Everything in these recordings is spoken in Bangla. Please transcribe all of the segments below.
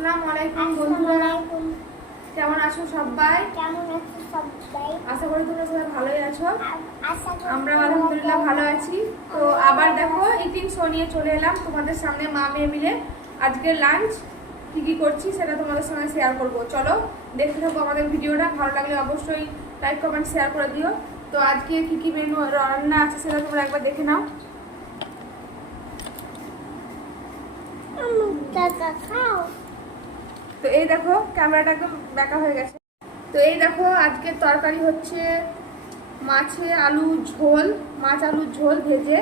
আসসালামু আলাইকুম বন্ধুরা। কেমন আছো সবাই? কেমন আছো সবাই? আশা করি তোমরা সবাই ভালোই আছো। আমরা আলহামদুলিল্লাহ ভালো। আছি। তো আবার দেখো ইটিং শো নিয়ে চলে এলাম। তোমাদের সামনে মা মেয়ে মিলে আজকে লাঞ্চ কি কি করছি সেটা তোমাদের সঙ্গে শেয়ার করব। চলো দেখতে থাকো আমাদের ভিডিওটা। ভালো লাগলে অবশ্যই লাইক কমেন্ট শেয়ার করে দিও। তো আজকে কি কি মেনু রান্না আছে সেটা তোমরা একবার দেখে নাও। খাও। তো এই দেখো ক্যামেরাটা একদম বেঁকা হয়ে গেছে। তো এই দেখো আজকের তরকারি হচ্ছে মাছে আলু ঝোল, মাছ আলু ঝোল ভেজে।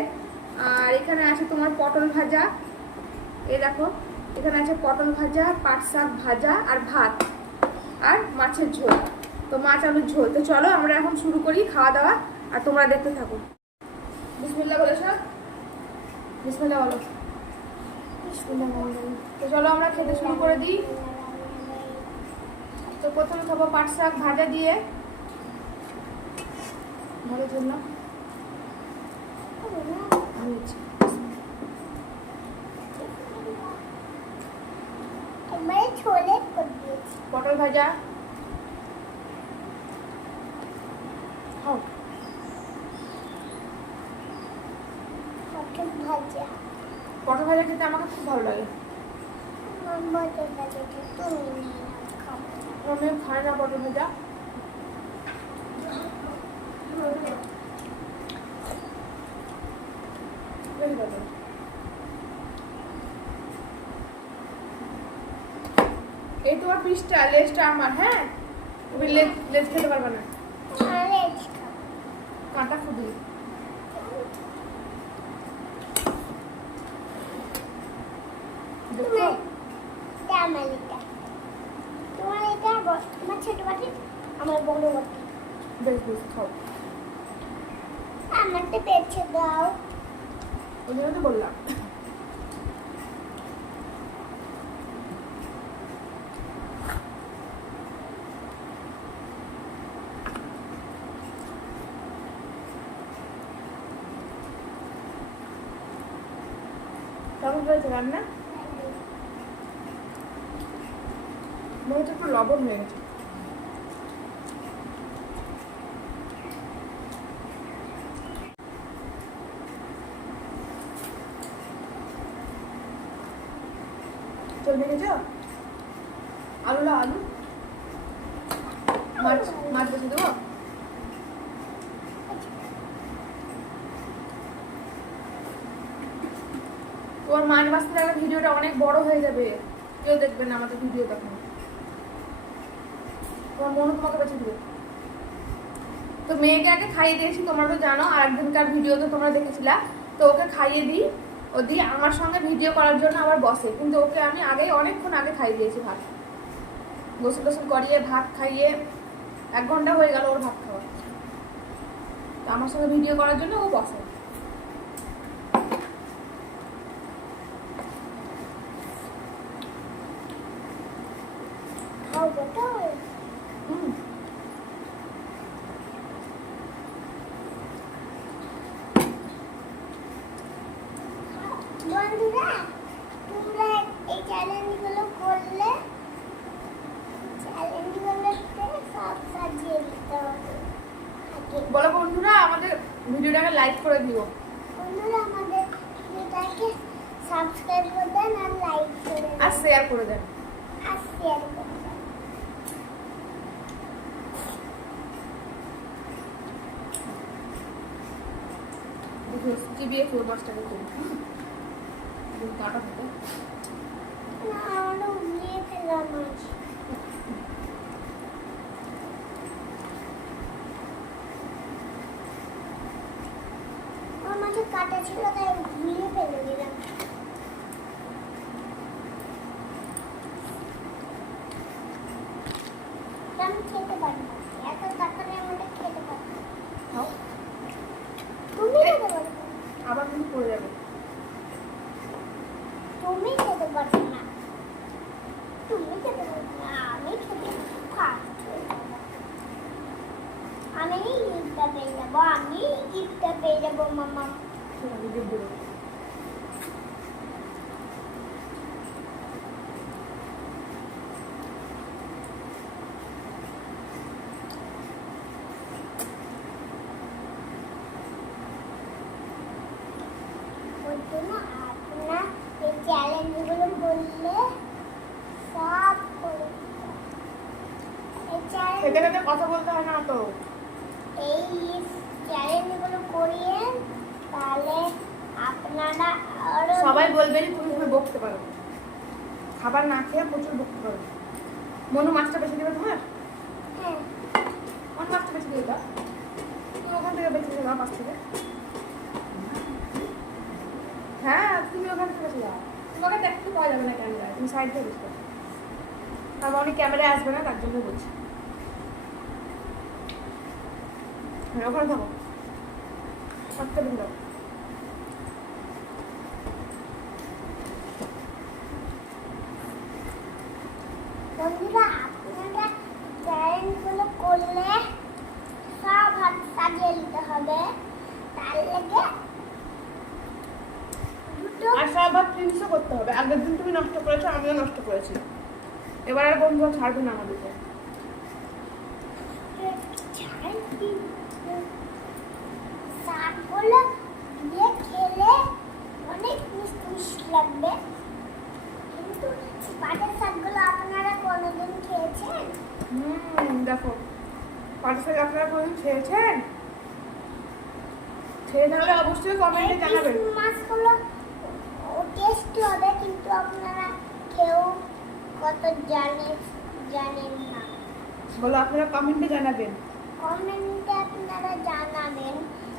আর এখানে আছে তোমার পটল ভাজা। এই দেখো, এখানে আছে পটল ভাজা, পাট শাক ভাজা আর ভাত আর মাছের ঝোল। তো মাছ আলুর ঝোল। তো চলো আমরা এখন শুরু করি খাওয়া দাওয়া, আর তোমরা দেখতে থাকো। বিসমিল্লা বলেছ বিসমিল্লা বলো। তো চলো আমরা খেতে শুরু করে দিই। তো প্রথমে খাব পাট শাক ভাজা দিয়ে। ভালোর জন্য। পটল ভাজা। পটল ভাজা। খেতে আমাকে খুব ভালো লাগে। তুমি খাব না পটল ভাজা এই তোমার পিসটা লেজটা আমার হ্যাঁ? তুমি লেজ লেজ খেতে পারবে না। আরে কাঁটা খুবই তুমি দেখো এটা আমার এটা তোমার এটা ব- তোমার ছোট বাটি আমার বড় বাটি বেশ খাও আমারটা পেছে দাও। ওই তো বললাম। কেমন হয়েছে রান্না? মনে হচ্ছে একটু লবণ হয়ে গেছে। আলু মাছ মাছ বাঁচতে ভিডিওটা অনেক বড় হয়ে যাবে। কেউ দেখবে না আমাদের ভিডিও তখন। তোমার মনে তোমাকে বেছে দেবে। তো মেয়েকে আগে খাইয়ে দিয়েছি, তোমরা তো জানো, আর একদিনকার ভিডিও তো তোমরা দেখেছিলা। তো ওকে খাইয়ে দিই, ও দিয়ে আমার সঙ্গে ভিডিও করার জন্য আবার বসে। কিন্তু ওকে আমি আগেই অনেকক্ষণ আগে খাইয়ে দিয়েছি ভাত। গোসল টোসল করিয়ে ভাত খাইয়ে এক ঘণ্টা হয়ে গেল ওর ভাত খাওয়া। তো আমার সঙ্গে ভিডিও করার জন্য ও বসে। বন্ধুরা তোমরা এই চ্যালেঞ্জগুলো করলে চ্যালেঞ্জগুলোতে সব সাজিয়ে দিতে হবে আগে বলো বন্ধুরা আমাদের ভিডিওটাকে লাইক করে দিও। বন্ধুরা আমাদের ভিডিওটাকে সাবস্ক্রাইব করে দেন আর লাইক করে দেন। আর শেয়ার করে দেন আর শেয়ার করে দেন চিবিয়ে ফোর মাছটাকে করি কাটা না আমরা উড়িয়ে ফেলাম মাছ আমার মাঝে কাটা ছিল তাই উড়িয়ে ফেলে দিলাম। আমি খেতে পারি এত খেতে পারি তুমি খেতে পারো। আবার কিন্তু পড়ে যাবে। তুমি খেতে পারো না। তুমি খেতে পারো না। আমি খেতে ফার্স্ট আমি beda kita beda bu mama. কথা বলতে এই চ্যালেঞ্জগুলো করিয়ে তাহলে আপনারা সবাই বলবেন তুমি তুমি বকতে পারো। খাবার না খেয়ে প্রচুর বকতে পারো। মনু মাছটা বেছে দেবে তোমার? হ্যাঁ কোন মাছটা বেছে দেবে দাও তুমি ওখান থেকে বেছে দেবে মাছ থেকে। হ্যাঁ তুমি ওখান থেকে বেছে যাও তোমাকে দেখতে পাওয়া যাবে না ক্যামেরায়, তুমি সাইড থেকে বসবে আমার অনেক ক্যামেরায় আসবে না, তার জন্য বলছি হ্যাঁ ওখানে থাকো সবটা বেছে বন্ধুরা আপনারা চ্যালেঞ্জগুলো করলে সব হাত সাজিয়ে নিতে হবে। তার লেগে আর সব ভাগ তিনশো করতে হবে। আগের দিন তুমি নষ্ট করেছ আমিও নষ্ট করেছি। এবার আর বন্ধুরা ছাড়বে না আমাদেরকে। শাকগুলো দিয়ে খেলে অনেক মিষ্টি মিষ্টি লাগবে। কিন্তু পাটের শাকগুলো আপনারা কোনোদিন খেয়েছেন? হুম দেখো পাটি শাক আপনারা কোনদিন খেয়েছেন? খেয়ে তাহলে অবশ্যই কমেন্টে জানাবেন। মাছগুলো টেস্টি হবে কিন্তু আপনারা কেউ কত জানে জানেন না। বলো আপনারা কমেন্টে জানাবেন। কমেন্টে আপনারা জানাবেন।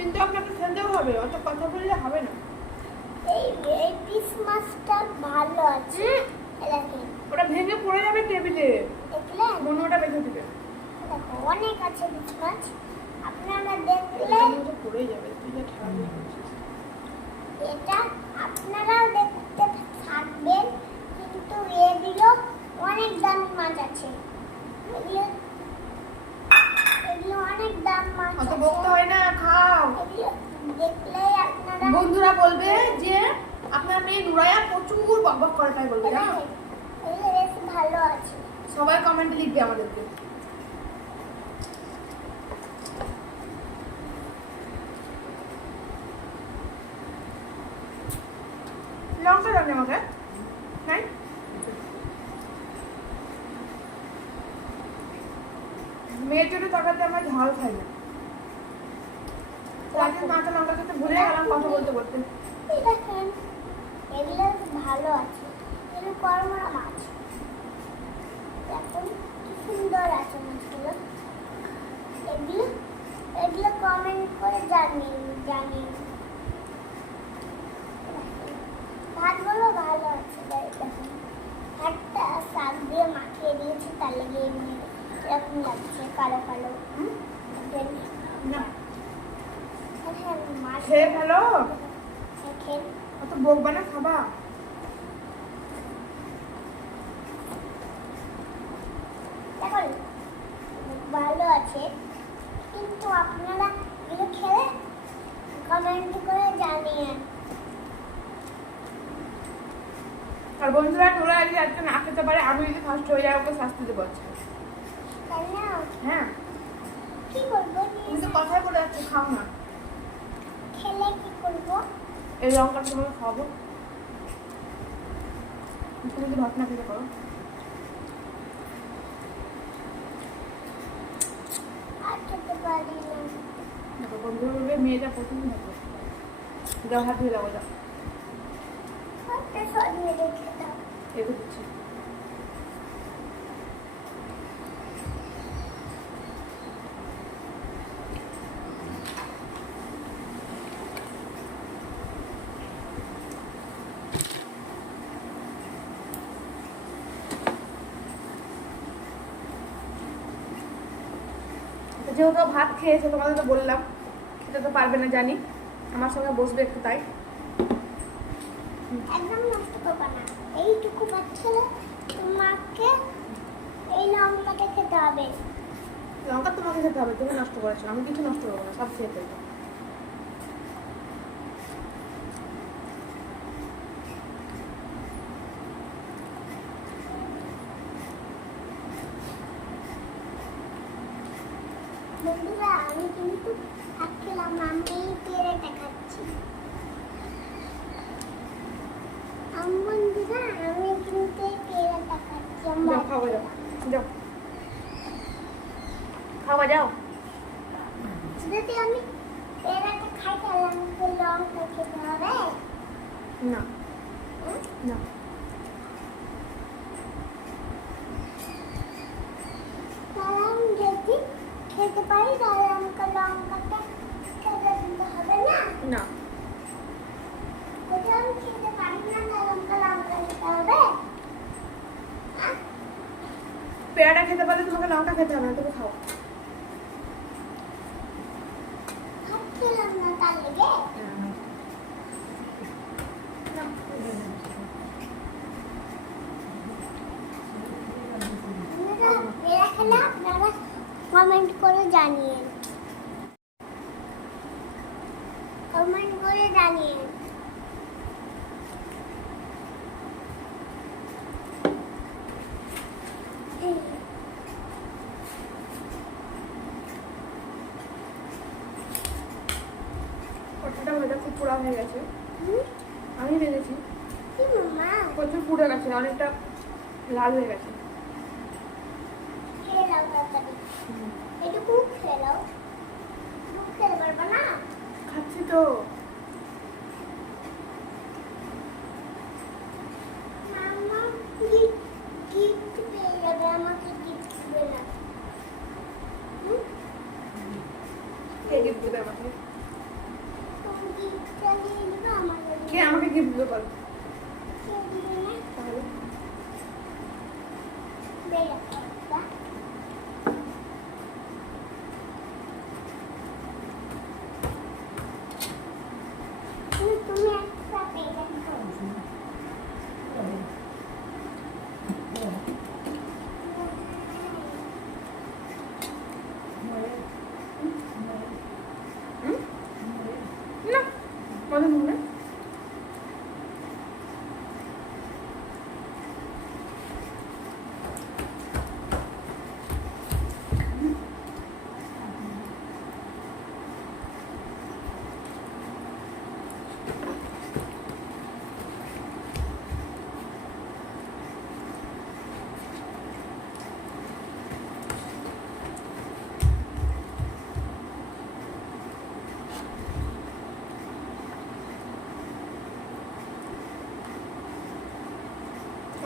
কিন্তু আপনাকে খেতেও হবে অত কথা বললে হবে না। এই এই পিস মাছটা ভালো আছে। ওটা ভেঙে পড়ে যাবে টেবিলে। মনে ওটা বেঁধে দিবে। অনেক আছে পিস মাছ আপনারা দেখলে পড়েই যাবে তুই যা খারাপ এটা আপনারাও দেখতে থাকবেন কিন্তু এগুলো অনেক দামি মাছ আছে। এগুলো অনেক দাম মাছ অত বকতে হয় না খাও এগুলো দেখলেই আপনারা বন্ধুরা বলবে যে আপনার মেয়ে নুরায়া প্রচুর বকবক করে তাই বলবে দেখেন, ভালো আছে। সবাই কমেন্টে লিখবে আমাদেরকে লঙ্কা দাও আমাকে নাই মেয়ের জন্য তরকারিতে আমরা ঝাল খাই না তাকে কাঁচা লঙ্কা খেতে ভুলে গেলাম কথা বলতে বলতে। দেখেন এগুলো ভালো আছে। এগুলো কর্মরা মাছ দেখুন কি সুন্দর আছে মাছগুলো এগুলো এগুলো কমেন্ট করে জানিয়ে জানিয়ে। ভাতগুলো ভালো আছে দেখুন। ভাতটা শাক দিয়ে মাখিয়ে দিয়েছি তার লেগে এমনি এরকম লাগছে কালো কালো? না খেয়ে ফেলো। অত বকবা না খাবা। ভালো আছে কিন্তু আপনারা এগুলো খেলে কমেন্ট করে জানিয়ে। আর বন্ধুরা তোরা যদি আজকে না খেতে পারে আমি যদি ফার্স্ট হয়ে যাই ওকে শাস্তি দেবো হ্যাঁ। কি করব তুমি তো কথাই বলে যাচ্ছে খাও না। এই লঙ্কার তোমাকে খাব। তুমি যদি ভাত না খেতে পারো? দেখো বন্ধুরা বলবে মেয়েটা প্রথম দেখো। যাও হাত ধুয়ে যাব যাও। একটা সরিয়ে রেখে দাও এগো দিচ্ছি তো যেহেতু ভাত খেয়েছে তোমাদের তো বললাম খেতে তো পারবে না জানি। আমার সঙ্গে বসবে একটু তাই? একদম নষ্ট করবে না। এইটুকু তোমাকে এই লঙ্কাটা খেতে হবে। লঙ্কা তোমাকে খেতে হবে তুমি নষ্ট করেছ আমি কিছু নষ্ট করব না সব খেয়ে ফেলব বন্ধুরা আমি কিন্তু ভাত খেলাম না, আমি এই পেয়ারাটা খাচ্ছি আম বন্ধুরা আমি কিন্তু এই পেয়ারাটা খাচ্ছি যাও আমার খাওয়া যাও যাও খাওয়া যাও। যদি আমি পেয়ারাটা খাই তাহলে আমাকে লঙ্কা খেতে হবে না? না। খেতে পারি তাহলে আমাকে লঙ্কাটা খেতে দিতে হবে না? না। যদি আমি খেতে পারি না তাহলে আমাকে লঙ্কা খেতে হবে? পেয়ারা খেতে পারলে তোমাকে লঙ্কা খেতে হবে না তুমি খাও ভাত খেলাম না তার লেগে আপনারা পেয়ারা খেলে আপনারা কমেন্ট করে জানিয়েন কমেন্ট করে জানিয়েন এই, খুব পোড়া হয়ে গেছে। আমি ভেজেছি প্রচুর পুড়ে গেছে অনেকটা লাল হয়ে গেছে খেয়ে নাও তাড়াতাড়ি এটুকু খেয়ে নাও এটুকু খেতে পারবে না খাচ্ছি তো মামা গিফট পেয়ে যাবে আমাকে গিফট দেবে না হুম? কে গিফট দেবে আমাকে তুমি গিফটটা নিয়ে নেবে আমাকে কে আমাকে গিফট দেবে বল কে দিবে না তাহলে বেড়ে একটা তুমি তুমি একটা পেয়ে যাবে হুম? না মনে মনে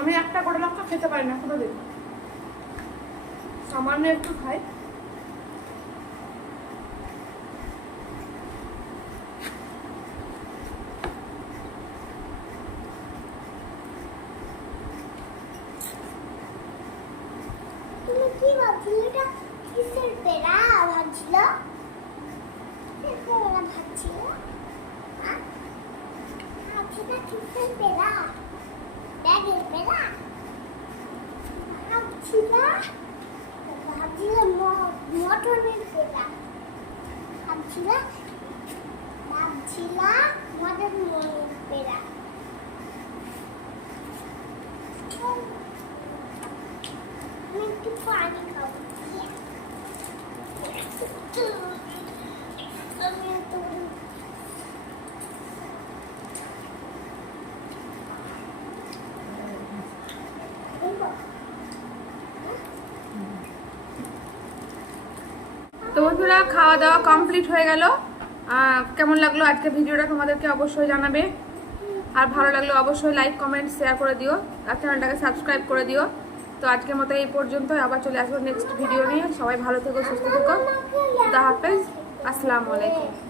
আমি একটা গোটা লঙ্কা খেতে পারি না কোনোদিন সামান্য একটু খাই তুমি কি ভাবছিলে এটা কিসের পেড়া ভাবছিল কিসের পেড়া ভাবছিল হ্যাঁ? আচ্ছা এটা কিসের পেড়া ব্যাগের পেড়া ভাবছিল ভাবছিল ম- মটনের পেড়া ভাবছিল ভাবছিল মটন একটু পানি খাব আমি একটু তো বন্ধুরা, খাওয়া দাওয়া কমপ্লিট হয়ে গেল। কেমন লাগল আজকে ভিডিওটা তোমাদেরকে অবশ্যই জানাবে। আর ভালো লাগল অবশ্যই লাইক কমেন্ট শেয়ার করে দিও। আর চ্যানেলটাকে সাবস্ক্রাইব করে দিও। তো আজকের মতো এই পর্যন্ত আবার চলে আসব নেক্সট ভিডিও নিয়ে। সবাই ভালো থেকো, সুস্থ থেকো। দা হাফেজ। আসসালামু আলাইকুম।